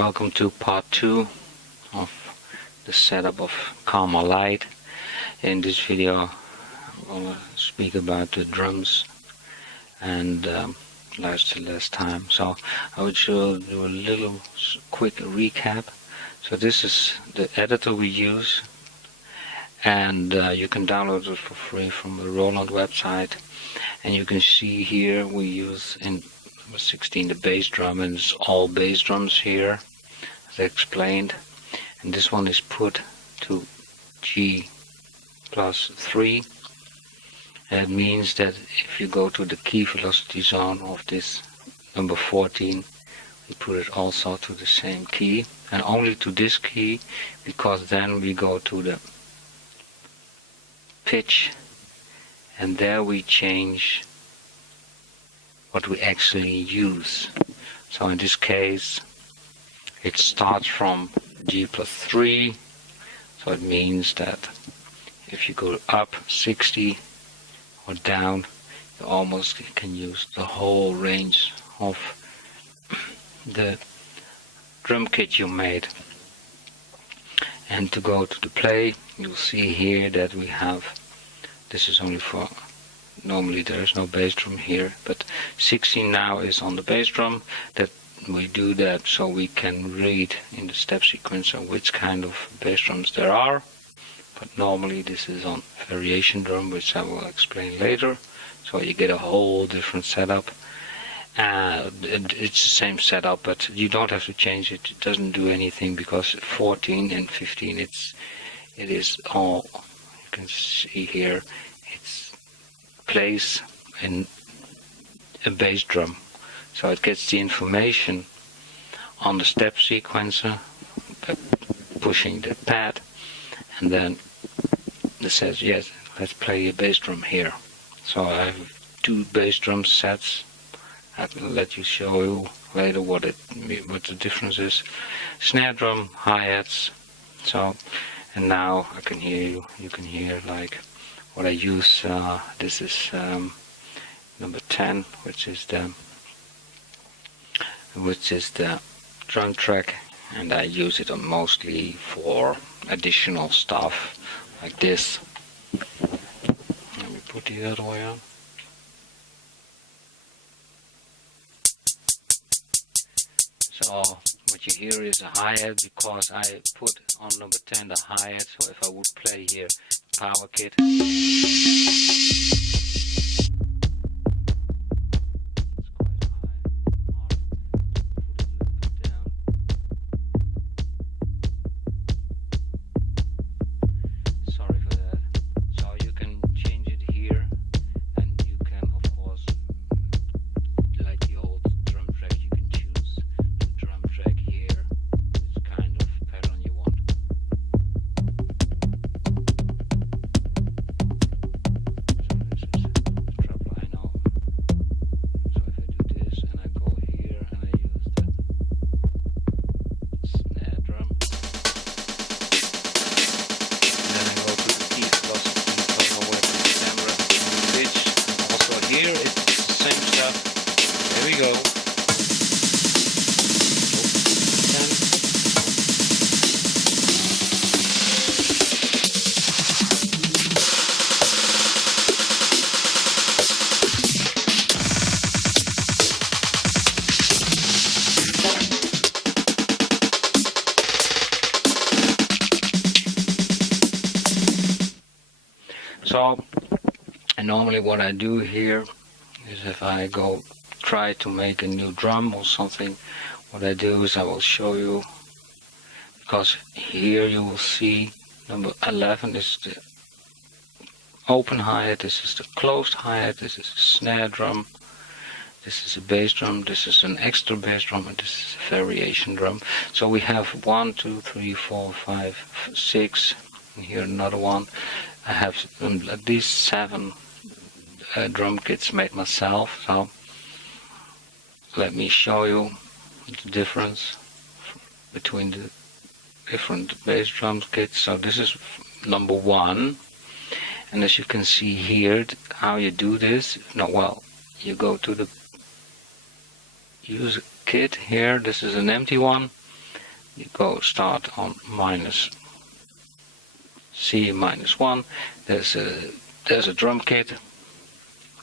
Welcome to part 2 of the setup of Karma Lite. In this video I'm going to speak about the drums and last time, so I would do a little quick recap. So this is the editor we use, and you can download it for free from the Roland website. And you can see here we use in number 16 the bass drum, and it's all bass drums here as I explained. And this one is put to G+3. That means that if you go to the key velocity zone of this number 14, we put it also to the same key, and only to this key, because then we go to the pitch, and there we change what we actually use. So in this case it starts from G+3, so it means that if you go up 60 or down, you almost can use the whole range of the drum kit you made. And to go to the play, you'll see here that we have, this is only for, normally there is no bass drum here, but 16 now is on the bass drum. That we do that so we can read in the step sequencer which kind of bass drums there are. But normally this is on variation drum, which I will explain later. So you get a whole different setup. It's the same setup, but you don't have to change it. It doesn't do anything, because 14 and 15 it is all, you can see here, it's plays in a bass drum. So it gets the information on the step sequencer by pushing the pad, and then it says, yes, let's play a bass drum here. So I have 2 bass drum sets. I will let you show you later what the difference is. Snare drum, hi-hats. So, and now I can hear you can hear like what I use. This is number 10, which is the drum track, and I use it mostly for additional stuff like this. Let me put the other way on. So what you hear is a hi-hat, because I put on number 10 the hi-hat. So if I would play here power kit, So, and normally what I do here is, if I go try to make a new drum or something, what I do is I will show you, because here you will see number 11 is the open hi-hat, this is the closed hi-hat, this is a snare drum, this is a bass drum, this is an extra bass drum, and this is a variation drum. So we have 1, 2, 3, 4, 5, 6, and here another one. I have at least 7 drum kits made myself. So let me show you the difference between the different bass drum kits. So this is number 1, and as you can see here, how you do this, you go to the user kit here. This is an empty one, you go start on minus C minus 1. There's a drum kit.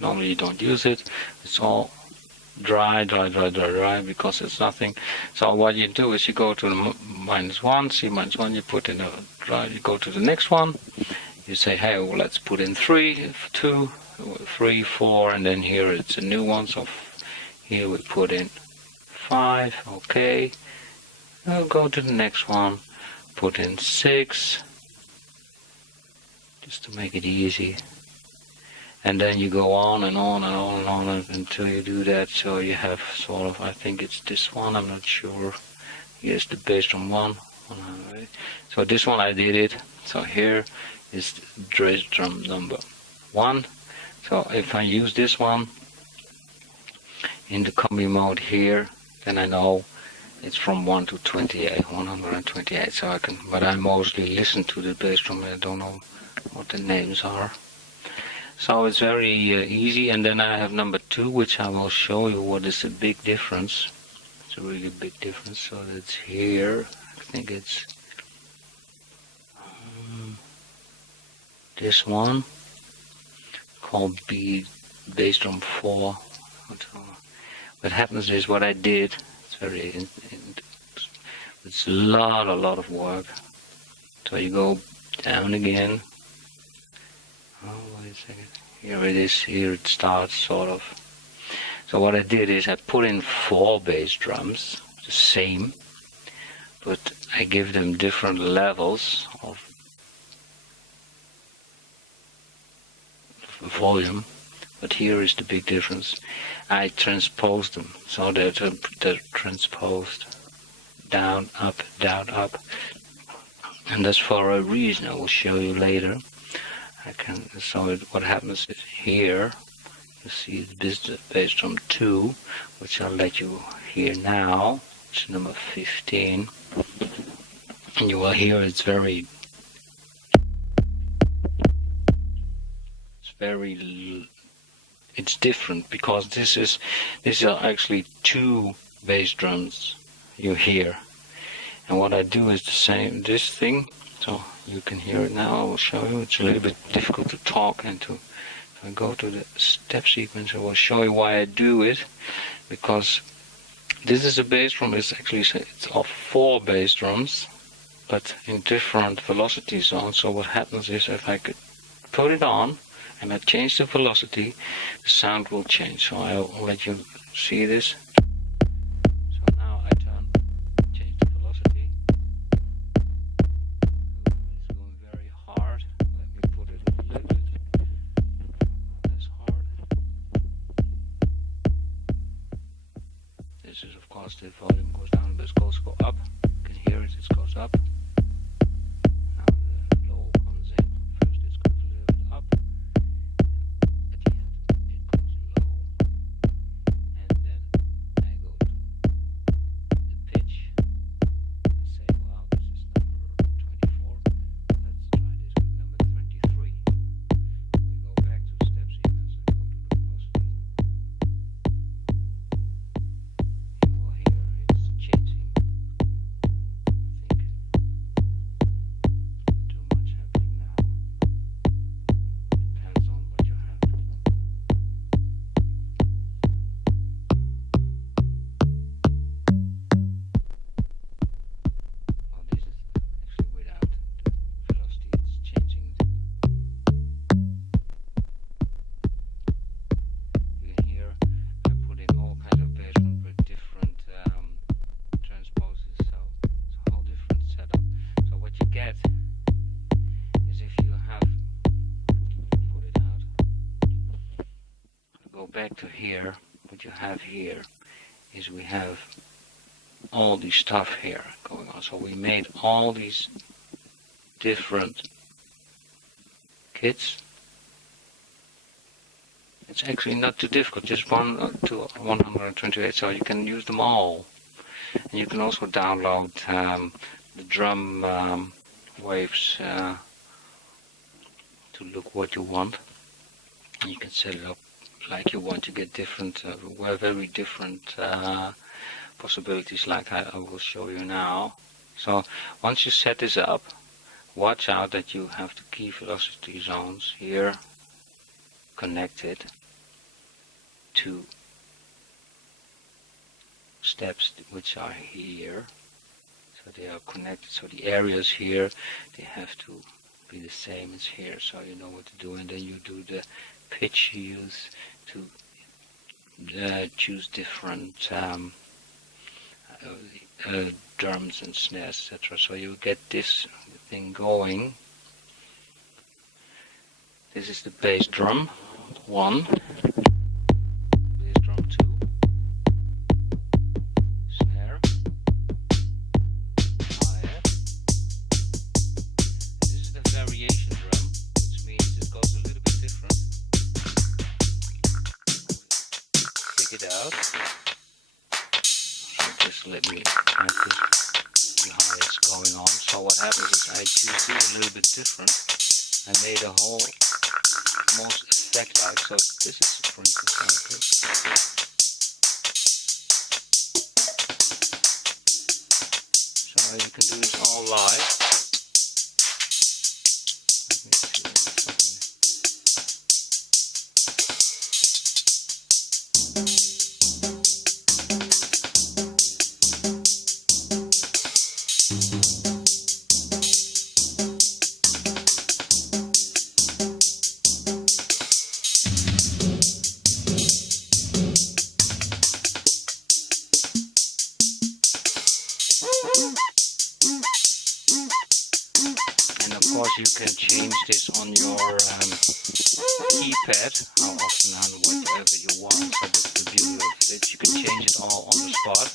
Normally you don't use it. It's all dry because it's nothing. So what you do is you go to the minus 1, C minus 1, you put in a dry, you go to the next one, you say, hey, well, let's put in 3, 2, 3, 4, and then here it's a new one. So here we put in 5, okay. I'll go to the next one, put in 6, just to make it easy. And then you go on and on and on and on until you do that. So you have sort of, I think it's this one, I'm not sure. Here's the bass drum 1. So this one I did it. So here is the bass drum number 1. So if I use this one in the combi mode here, then I know it's from 1 to 28, 128. So I can, but I mostly listen to the bass drum and I don't know what the names are. So it's very easy. And then I have number 2, which I will show you what is a big difference. It's a really big difference. So that's here. I think it's this one called bass drum 4. What happens is what I did. It's very it's a lot of work. So you go down again. Oh, wait a second. Here it is. Here it starts, sort of. So what I did is I put in 4 bass drums, the same, but I give them different levels of volume. But here is the big difference. I transposed them, so they're transposed down, up, and that's for a reason I will show you later. What happens is here, you see the bass drum 2, which I'll let you hear now. It's number 15, and you will hear it's different because these are actually 2 bass drums you hear. And what I do is the same, this thing, so you can hear it now. I will show you. It's a little bit difficult to talk and to if I go to the step sequence, I will show you why I do it, because this is a bass drum. It's of 4 bass drums, but in different velocity zones. So what happens is if I could put it on and I change the velocity, the sound will change. So I'll let you see this. So now I change the velocity. It's going very hard. Let me put it a little bit less hard. This is, of course, the volume goes down, but it goes up. You can hear it, it goes up. Now the low comes in. First it goes a little bit up. At the end it goes low. And then I go to the pitch. I say, wow, this is number 24. Let's try this with number 23. We go back to the step sequence and go to the velocity. You will hear it's changing. I think not too much happening now. Depends on what you have. Well, this is actually without the velocity. It's changing. You can hear I put in all kinds of bass drums with different transposes, so it's a whole different setup. So what you get is if you have put it out, go back to here. What you have here is we have all this stuff here going on. So we made all these different kits. It's actually not too difficult, just 1 to 128, so you can use them all. And you can also download the drum waves to look what you want. And you can set it up like you want to get different, very different possibilities, like I will show you now. So once you set this up, watch out that you have the key velocity zones here connected to steps which are here. So they are connected, so the areas here, they have to be the same as here, so you know what to do. And then you do the pitch you use to choose different drums and snares, etc. So you get this thing going. This is the bass drum 1, bass drum 2, snare, hi-hat. This is the variation drum, which means it goes a little bit different. Pick it out. Just let me have this, see how it's going on. So what happens is I choose this a little bit different. I made a whole most effect out. So this is, for instance, so you can do this all live. Let me see. Of course, you can change this on your keypad, how often and whatever you want. So that's the beauty of it. You can change it all on the spot.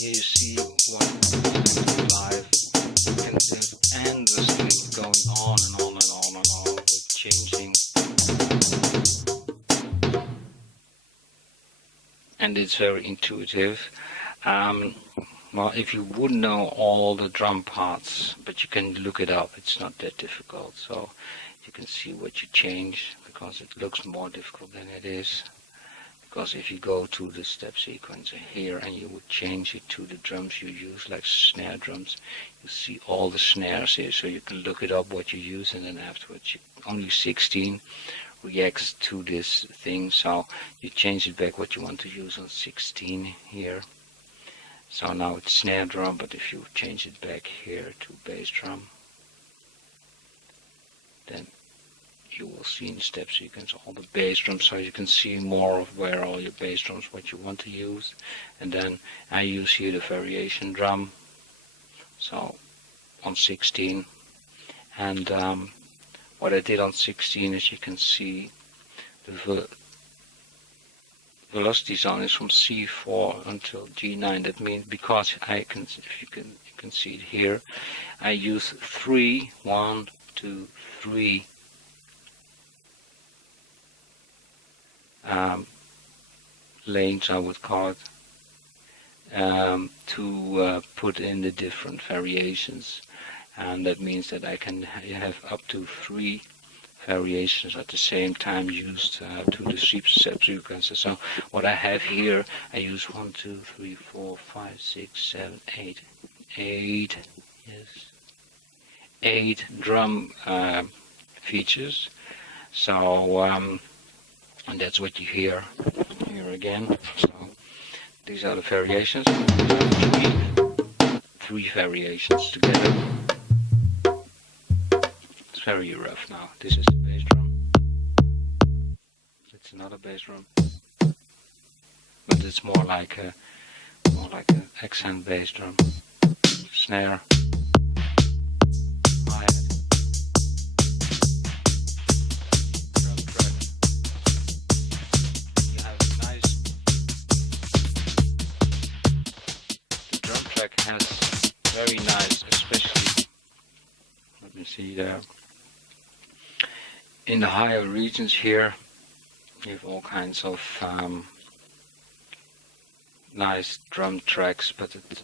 Here you see what live, and there's endlessly going on and on and on and on with changing, and it's very intuitive. Well, if you would know all the drum parts, but you can look it up, it's not that difficult, so you can see what you change, because it looks more difficult than it is. Because if you go to the step sequencer here and you would change it to the drums you use, like snare drums, you see all the snares here, so you can look it up what you use, and then afterwards only 16 reacts to this thing, so you change it back what you want to use on 16 here. So now it's snare drum, but if you change it back here to bass drum, then you will see in the step sequence all the bass drums, so you can see more of where all your bass drums, what you want to use. And then I use here the variation drum, so on 16. And what I did on 16 is, you can see the velocity zone is from C4 until G9. That means because I can, if you can see it here, I use 3, 1, 2, 3 lanes, I would call it, to put in the different variations, and that means that I can have up to 3 variations at the same time used to the subsequences. So what I have here, I use 1, 2, 3, 4, 5, 6, 7, 8, 8, yes, 8 drum features. So and that's what you hear here again. So these are the variations. Three variations together. It's very rough now. This is the bass drum. It's another bass drum, but it's more like an accent bass drum. Snare, hi-hat, drum track. You have a nice. The drum track has very nice, especially. Let me see there. In the higher regions here, you have all kinds of nice drum tracks, but it's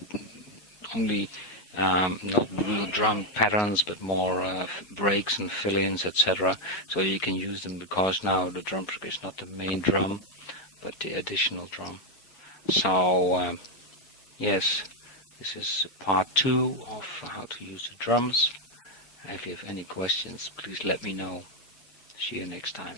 only not real drum patterns, but more breaks and fill-ins, etc. So you can use them because now the drum track is not the main drum, but the additional drum. So yes, this is part 2 of how to use the drums. If you have any questions, please let me know. See you next time.